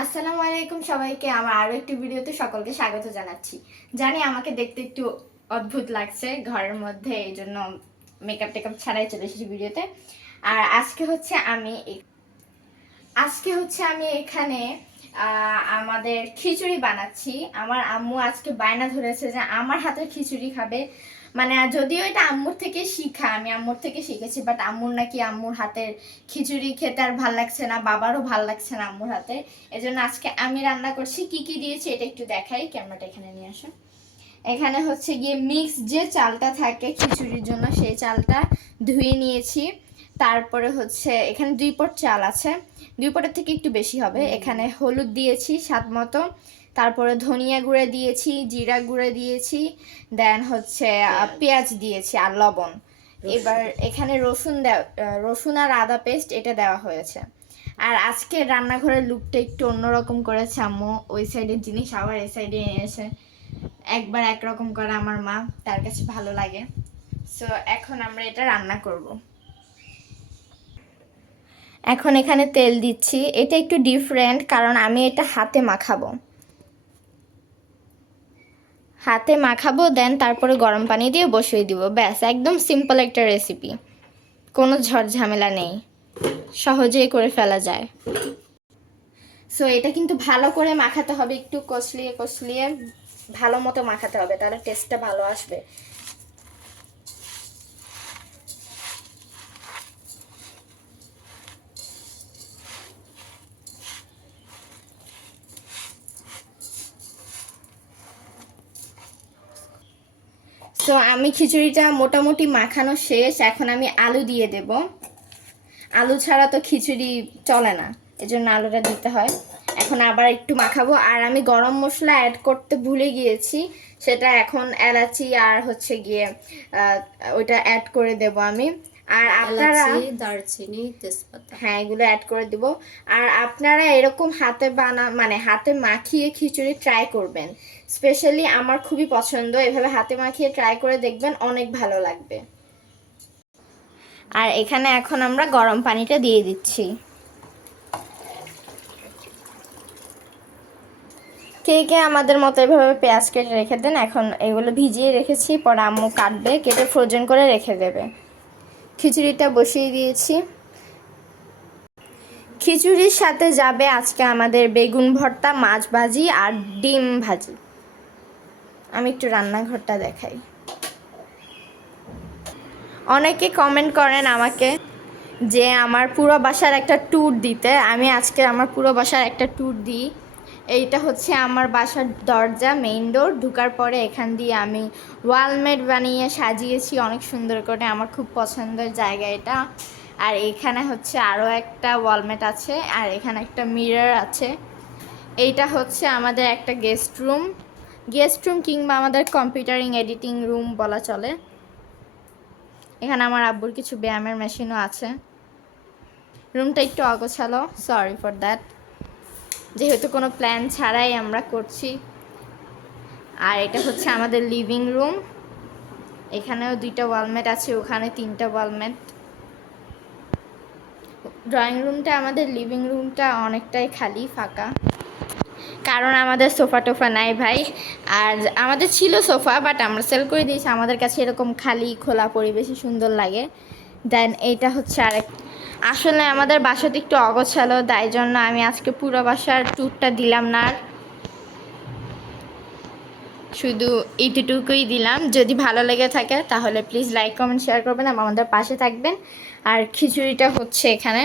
আসসালামু আলাইকুম সবাইকে আমার আরো একটি ভিডিওতে সকলকে স্বাগত জানাচ্ছি। জানি আমাকে দেখতে একটু অদ্ভুত লাগছে ঘরের মধ্যে, এই জন্য মেকআপ টেকআপ ছাড়াই চলে এসেছি ভিডিওতে। আর আজকে হচ্ছে আমি এখানে আমাদের খিচুড়ি বানাচ্ছি। আমার আম্মু আজকে বায়না ধরেছে যে আমার হাতের খিচুড়ি খাবে। মানে যদিও এটা আম্মুর থেকে শিখা, আমি আম্মুর থেকে শিখেছি, বাট আম্মুর নাকি আম্মুর হাতের খিচুড়ি খেতে আর ভাল লাগছে না, বাবারও ভাল লাগছে না আম্মুর হাতে। এজন্য আজকে আমি রান্না করছি। কি কি দিয়েছি এটা একটু দেখাই, ক্যামেরাটা এখানে নিয়ে আসো। এখানে হচ্ছে গিয়ে মিক্স যে চালটা থাকে খিচুড়ির জন্য সেই চালটা ধুয়ে নিয়েছি। তারপরে হচ্ছে এখানে 2 পট চাল আছে, 2 পটের থেকে একটু বেশি হবে। এখানে হলুদ দিয়েছি স্বাদ মতো, তারপরে ধনিয়া গুঁড়া দিয়েছি, জিরা গুঁড়া দিয়েছি, দেন হচ্ছে পেঁয়াজ দিয়েছি আর লবণ। এবার এখানে রসুন আর আদা পেস্ট এটা দেওয়া হয়েছে। আর আজকে রান্নাঘরের লুকটা একটু অন্যরকম করেছে আম্মু। ওই সাইডের জিনিস আবার এই সাইডে এনেছে, একবার একরকম করে আমার মা, তার কাছে ভালো লাগে। সো এখন আমরা এটা রান্না করব। এখন এখানে তেল দিচ্ছি। এটা একটু ডিফারেন্ট কারণ আমি এটা হাতে মাখাবো দেন তারপরে গরম পানি দিয়ে বসিয়ে দিব। ব্যাস, একদম সিম্পল একটা রেসিপি, কোনো ঝড়-ঝামেলা নেই, সহজেই করে ফেলা যায়। সো এটা কিন্তু ভালো করে মাখাতে হবে, একটু কষলিয়ে কষলিয়ে ভালো মতো মাখাতে হবে, তাহলে টেস্টটা ভালো আসবে। তো আমি খিচুড়িটা মোটামুটি মাখানো শেষ। এখন আমি আলু দিয়ে দেব। আলু ছাড়া তো খিচুড়ি চলে না, এজন্য আলুটা দিতে হয়। এখন আবার একটু মাখাবো। আর আমি গরম মশলা অ্যাড করতে ভুলে গিয়েছি, সেটা এখন এলাচি আর হচ্ছে গিয়ে ওইটা অ্যাড করে দেব আমি। আর আপনারা দারচিনি, তেজপাতা, হ্যাঁ, এগুলো অ্যাড করে দিব। আর আপনারা এরকম মানে হাতে মাখিয়ে খিচুড়ি ট্রাই করবেন। স্পেশালি আমার খুবই পছন্দ, এভাবে হাতে মাখিয়ে ট্রাই করে দেখবেন, অনেক ভালো লাগবে। আর এখানে এখন আমরা গরম পানিটা দিয়ে দিচ্ছি। কে কে আমাদের মতো এভাবে পেঁয়াজ কেটে রেখে দেন। এখন এগুলো ভিজিয়ে রেখেছি, পরে আম্মু কাটবে, কেটে ফ্রোজেন করে রেখে দেবে। খিচুড়িটা বসিয়ে দিয়েছি। খিচুড়ির সাথে যাবে আজকে আমাদের বেগুন ভর্তা, মাছ ভাজি আর ডিম ভাজি। আমি একটু রান্নাঘরটা দেখাই। অনেকে কমেন্ট করেন আমাকে যে আমার পুরো বাসার একটা ট্যুর দিতে। আমি আজকে আমার পুরো বাসার একটা ট্যুর দিই। এইটা হচ্ছে আমার বাসার দরজা, মেইন ডোর। ঢোকার পরে এখান দিয়ে আমি ওয়ালমেট বানিয়ে সাজিয়েছি অনেক সুন্দর করে, আমার খুব পছন্দের জায়গা এটা। আর এখানে হচ্ছে আরও একটা ওয়ালমেট আছে, আর এখানে একটা মিরর আছে। এইটা হচ্ছে আমাদের একটা গেস্ট রুম কিংবা আমাদের কম্পিউটারিং এডিটিং রুম বলা চলে। এখানে আমার আব্বুর কিছু ব্যায়ামের মেশিনও আছে। রুমটা একটু অগোছালো, সরি ফর দ্যাট, যেহেতু কোনো প্ল্যান ছাড়াই আমরা করছি। আর এটা হচ্ছে আমাদের লিভিং রুম। এখানেও 2টা ওয়ালমেট আছে, ওখানে 3টা ওয়ালমেট। ড্রয়িং রুমটা, আমাদের লিভিং রুমটা অনেকটাই খালি ফাঁকা, কারণ আমাদের সোফা টোফা নাই ভাই। আর আমাদের ছিল সোফা, বাট আমরা সেল করে দিয়েছি। আমাদের কাছে এরকম খালি খোলা পরিবেশই সুন্দর লাগে। দেন এইটা হচ্ছে আসলে আমাদের বাসাটা একটু অগোছালো, তাই জন্য আমি আজকে পুরো বাসার ট্যুরটা দিলাম না, শুধু এইটুকুই দিলাম। যদি ভালো লেগে থাকে তাহলে প্লিজ লাইক কমেন্ট শেয়ার করবেন, আমাদের পাশে থাকবেন। আর খিচুড়িটা হচ্ছে এখানে